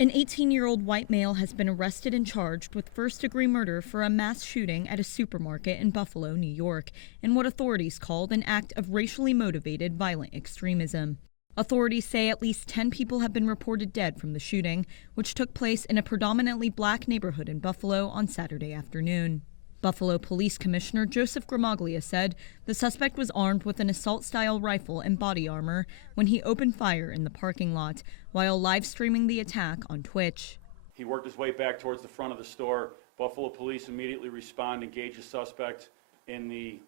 An 18-year-old white male has been arrested and charged with first-degree murder for a mass shooting at a supermarket in Buffalo, New York, in what authorities called an act of racially motivated violent extremism. Authorities say at least 10 people have been reported dead from the shooting, which took place in a predominantly black neighborhood in Buffalo on Saturday afternoon. Buffalo Police Commissioner Joseph Gramaglia said the suspect was armed with an assault-style rifle and body armor when he opened fire in the parking lot while live-streaming the attack on Twitch. He worked his way back towards the front of the store. Buffalo police immediately respond, engage the suspect in the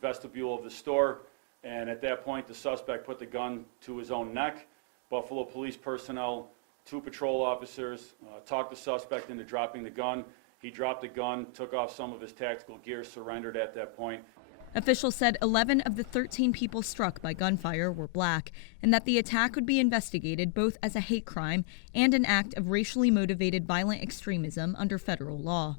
vestibule of the store, and at that point the suspect put the gun to his own neck. Buffalo police personnel, 2 patrol officers, talked the suspect into dropping the gun. He dropped the gun, took off some of his tactical gear, surrendered at that point. Officials said 11 of the 13 people struck by gunfire were black, and that the attack would be investigated both as a hate crime and an act of racially motivated violent extremism under federal law.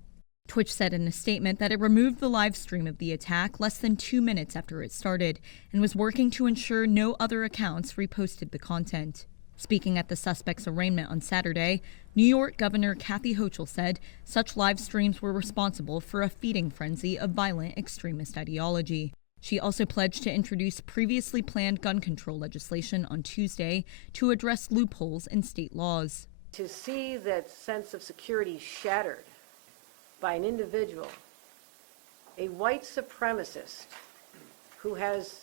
Twitch said in a statement that it removed the live stream of the attack less than 2 minutes after it started and was working to ensure no other accounts reposted the content. Speaking at the suspect's arraignment on Saturday, New York Governor Kathy Hochul said such live streams were responsible for a feeding frenzy of violent extremist ideology. She also pledged to introduce previously planned gun control legislation on Tuesday to address loopholes in state laws. To see that sense of security shattered by an individual, a white supremacist who has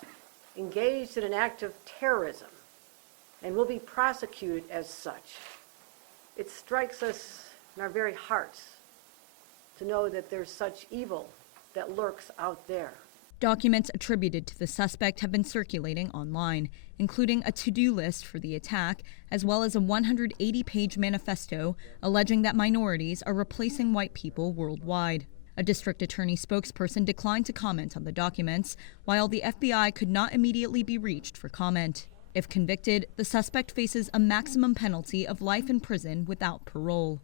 engaged in an act of terrorism and will be prosecuted as such. It strikes us in our very hearts to know that there's such evil that lurks out there. Documents attributed to the suspect have been circulating online, including a to-do list for the attack, as well as a 180-page manifesto alleging that minorities are replacing white people worldwide. A district attorney spokesperson declined to comment on the documents, while the FBI could not immediately be reached for comment. If convicted, the suspect faces a maximum penalty of life in prison without parole.